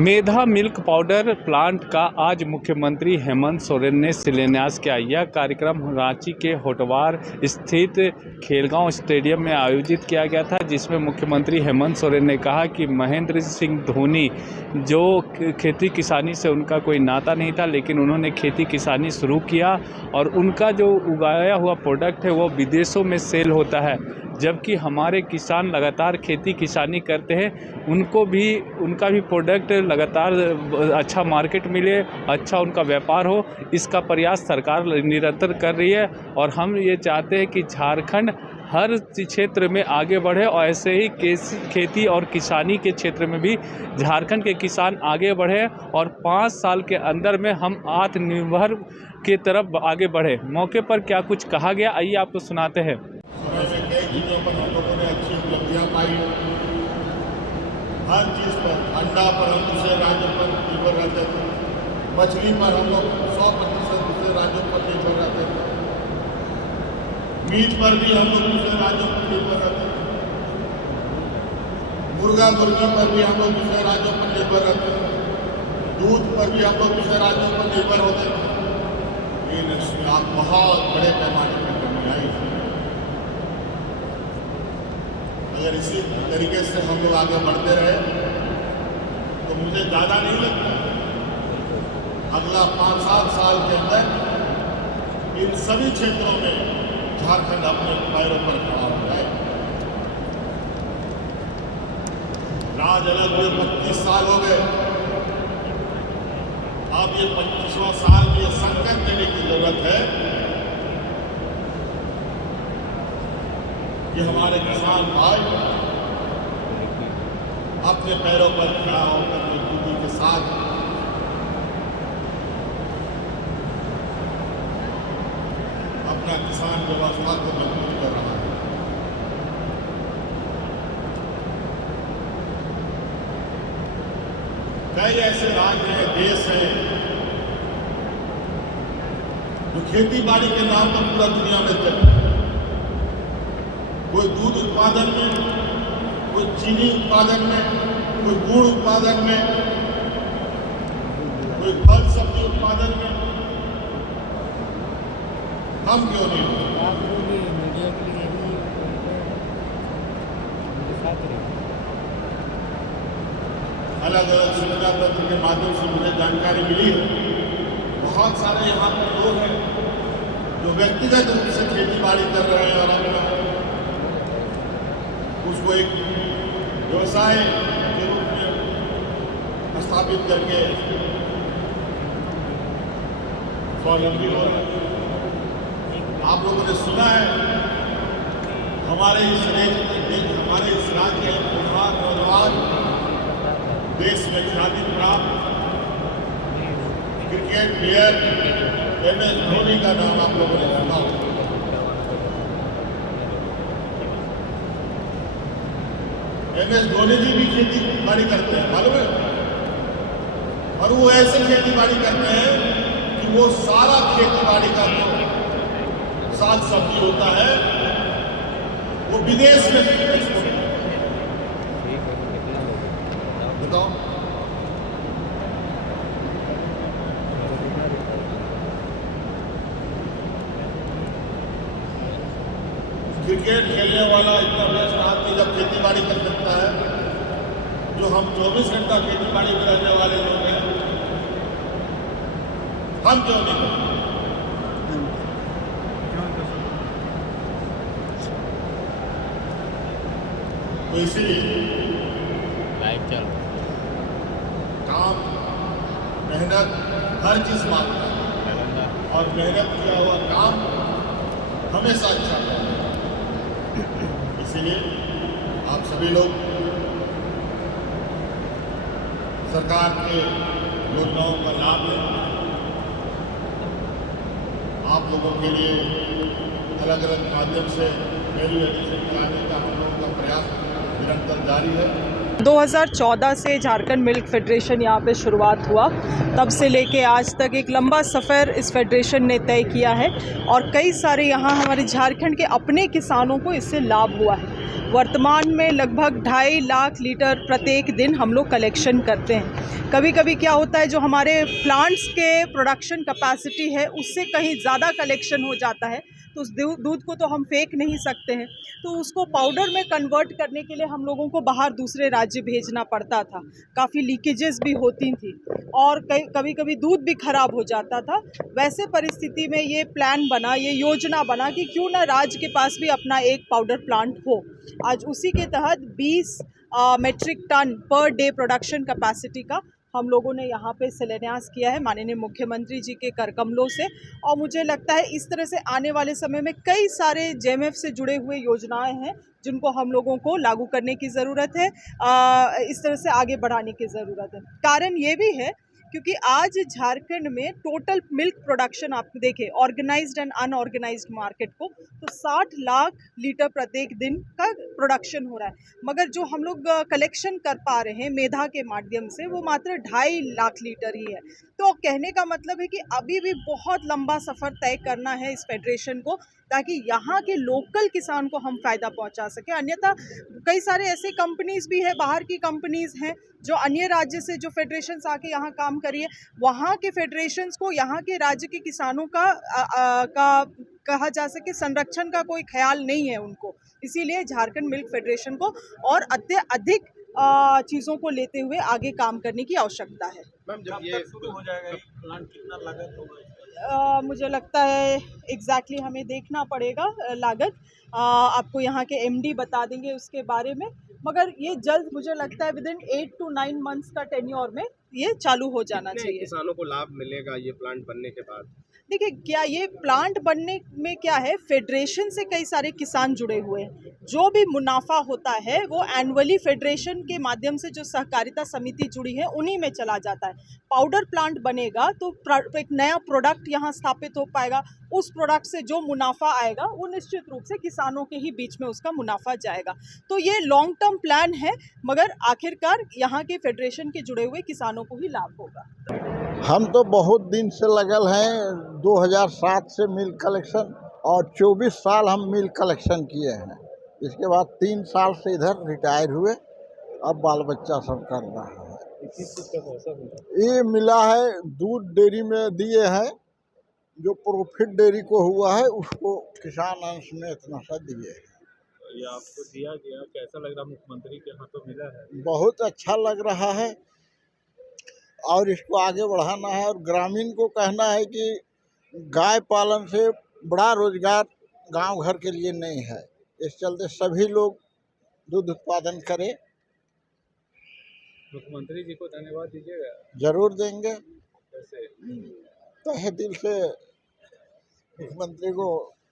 मेधा milk powder plant का आज मुख्यमंत्री हेमंत सोरेन ने शिलान्यास किया। यह कार्यक्रम रांची के होटवार स्थित खेलगांव स्टेडियम में आयोजित किया गया था, जिसमें मुख्यमंत्री हेमंत सोरेन ने कहा कि महेंद्र सिंह धोनी जो खेती किसानी से उनका कोई नाता नहीं था, लेकिन उन्होंने खेती किसानी शुरू किया और उनका जो उगाया हुआ प्रोडक्ट है वो विदेशों में सेल होता है, जबकि हमारे किसान लगातार खेती किसानी करते हैं। उनका भी प्रोडक्ट लगातार अच्छा मार्केट मिले, अच्छा उनका व्यापार हो, इसका प्रयास सरकार निरंतर कर रही है। और हम ये चाहते हैं कि झारखंड हर क्षेत्र में आगे बढ़े और ऐसे ही खेती और किसानी के क्षेत्र में भी झारखंड के किसान आगे बढ़े और 5 साल के अंदर में हम आत्मनिर्भर की तरफ आगे बढ़े। मौके पर क्या कुछ कहा गया, आइए आपको सुनाते हैं। कई चीज़ों पर हम लोगों ने अच्छी उपलब्धियां पाई। हर चीज़ पर, अंडा पर हम दूसरे राज्यों पर निर्भर रहते थे, मछली पर हम लोग 100% दूसरे राज्यों पर निर्भर रहते थे, मीट पर भी हम लोग दूसरे राज्यों पर निर्भर रहते थे, मुर्गा मुर्गी पर भी हम लोग दूसरे राज्यों पर निर्भर रहते थे, दूध पर भी हम लोग दूसरे राज्यों पर निर्भर होते थे। लेकिन आप बहुत बड़े पैमाने पर कमी आई। अगर इसी तरीके से हम लोग आगे बढ़ते रहे तो मुझे ज़्यादा नहीं लगता अगला 5-7 साल के अंदर इन सभी क्षेत्रों में झारखंड अपने पैरों पर खड़ा हो जाए। राज अलग हुए 25 साल हो गए, अब ये 25वां साल में ये संकल्प लेने की जरूरत है कि हमारे किसान भाई अपने पैरों पर खड़ा होकर मजबूती के साथ अपना किसान व्यवस्था को मजबूत कर रहा है। कई ऐसे राज्य हैं, देश हैं जो खेती बाड़ी के नाम पर पूरा दुनिया में चल रहे हैं। कोई दूध उत्पादन में, कोई चीनी उत्पादन में, कोई गुड़ उत्पादन में, कोई फल सब्जी उत्पादन में। हम क्यों नहीं? अलग अलग सूचना पत्र के माध्यम से मुझे जानकारी मिली है, बहुत सारे यहाँ पर लोग हैं जो व्यक्तिगत रूप से खेती बाड़ी कर रहे हैं और अपना उसको एक व्यवसाय के रूप में स्थापित करके स्वावलंबी हो रहे हैं। आप लोगों ने सुना है हमारे इस राज्य के प्रधान नौजवान देश में ख्याति प्राप्त क्रिकेट प्लेयर MS धोनी का नाम आप लोगों ने सुना होगा। MS धोनी जी भी खेती बाड़ी करते हैं, मालूम है? और वो ऐसे खेती बाड़ी करते हैं कि वो सारा खेती बाड़ी का जो साग सब्जी होता है वो विदेश में बताओ। क्रिकेट खेलने वाला इतना व्यस्त आदमी जब खेती बाड़ी कर सकता है, जो हम 24 घंटा खेती बाड़ी में रहने वाले लोग हैं, हम क्यों नहीं करते? तो इसीलिए काम, मेहनत हर चीज मांगता है और मेहनत किया हुआ काम हमेशा अच्छा है। इसलिए आप सभी लोग सरकार के योजनाओं का लाभ लें। आप लोगों के लिए अलग अलग माध्यम से वैल्यू एडिशन कराने का हम लोगों का प्रयास निरंतर जारी है। 2014 से झारखंड मिल्क फेडरेशन यहाँ पे शुरुआत हुआ, तब से लेके आज तक एक लंबा सफ़र इस फेडरेशन ने तय किया है और कई सारे यहाँ हमारे झारखंड के अपने किसानों को इससे लाभ हुआ है। वर्तमान में लगभग 2.5 लाख लीटर प्रत्येक दिन हम लोग कलेक्शन करते हैं। कभी कभी क्या होता है, जो हमारे प्लांट्स के प्रोडक्शन कैपेसिटी है उससे कहीं ज़्यादा कलेक्शन हो जाता है, तो उस दूध को तो हम फेंक नहीं सकते हैं, तो उसको पाउडर में कन्वर्ट करने के लिए हम लोगों को बाहर दूसरे राज्य भेजना पड़ता था। काफ़ी लीकेजेस भी होती थी और कभी कभी दूध भी ख़राब हो जाता था। वैसे परिस्थिति में ये प्लान बना, ये योजना बना कि क्यों ना राज्य के पास भी अपना एक पाउडर प्लांट हो। आज उसी के तहत 20 metric ton per day production capacity का हम लोगों ने यहाँ पे शिलान्यास किया है माननीय मुख्यमंत्री जी के कर कमलों से। और मुझे लगता है इस तरह से आने वाले समय में कई सारे जेएमएफ से जुड़े हुए योजनाएं हैं जिनको हम लोगों को लागू करने की ज़रूरत है, इस तरह से आगे बढ़ाने की ज़रूरत है। कारण ये भी है क्योंकि आज झारखंड में टोटल मिल्क प्रोडक्शन आप देखें, ऑर्गेनाइज्ड एंड अनऑर्गेनाइज्ड मार्केट को, तो 60 लाख लीटर प्रत्येक दिन का प्रोडक्शन हो रहा है, मगर जो हम लोग कलेक्शन कर पा रहे हैं मेधा के माध्यम से वो मात्र 2.5 लाख लीटर ही है। तो कहने का मतलब है कि अभी भी बहुत लंबा सफ़र तय करना है इस फेडरेशन को, ताकि यहाँ के लोकल किसान को हम फ़ायदा पहुँचा सकें। अन्यथा कई सारे ऐसे कंपनीज़ भी है, बाहर की कंपनीज़ हैं जो अन्य राज्य से जो फेडरेशंस आके यहाँ काम करिए, वहाँ के फेडरेशंस को यहाँ के राज्य के किसानों का कहा जा सके संरक्षण का कोई ख्याल नहीं है उनको। इसीलिए झारखंड मिल्क फेडरेशन को और अधिक चीज़ों को लेते हुए आगे काम करने की आवश्यकता है। मैम, जब ये शुरू हो जाएगा प्लांट, कितना लागत होगा? मुझे लगता है एग्जैक्टली हमें देखना पड़ेगा लागत, आपको यहाँ के एमडी बता देंगे उसके बारे में, मगर ये जल्द मुझे लगता है विदिन 8 to 9 मंथ्स का टेन्योर में ये चालू हो जाना चाहिए। किसानों को लाभ मिलेगा ये प्लांट बनने के बाद? देखिए, क्या ये प्लांट बनने में क्या है, फेडरेशन से कई सारे किसान जुड़े हुए हैं, जो भी मुनाफा होता है वो एनुअली फेडरेशन के माध्यम से जो सहकारिता समिति जुड़ी है उन्हीं में चला जाता है। पाउडर प्लांट बनेगा तो एक नया प्रोडक्ट यहाँ स्थापित हो पाएगा, उस प्रोडक्ट से जो मुनाफा आएगा वो निश्चित रूप से किसानों के ही बीच में उसका मुनाफा जाएगा। तो ये लॉन्ग टर्म प्लान है, मगर आखिरकार यहाँ के फेडरेशन के जुड़े हुए किसानों को ही लाभ होगा। हम तो बहुत दिन से लगल हैं, 2007 से मिल्क कलेक्शन और 24 साल हम मिल्क कलेक्शन किए हैं। इसके बाद 3 साल से इधर रिटायर हुए, अब बाल बच्चा सब कर रहा है। ये मिला है दूध डेयरी में दिए हैं, जो प्रॉफिट डेयरी को हुआ है उसको किसान अंश में इतना सा दिए हैं। ये आपको दिया गया, कैसा लग रहा, मुख्यमंत्री के हाथों मिला है? बहुत अच्छा लग रहा है और इसको आगे बढ़ाना है। और ग्रामीण को कहना है कि गाय पालन से बड़ा रोजगार गांव घर के लिए नहीं है, इस चलते सभी लोग दूध उत्पादन करें। मुख्यमंत्री जी को धन्यवाद दीजिएगा। जरूर देंगे, जैसे तहे दिल से मुख्यमंत्री को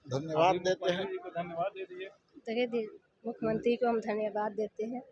धन्यवाद देते हैं। धन्यवाद दे दीजिए। मुख्यमंत्री को हम धन्यवाद देते हैं।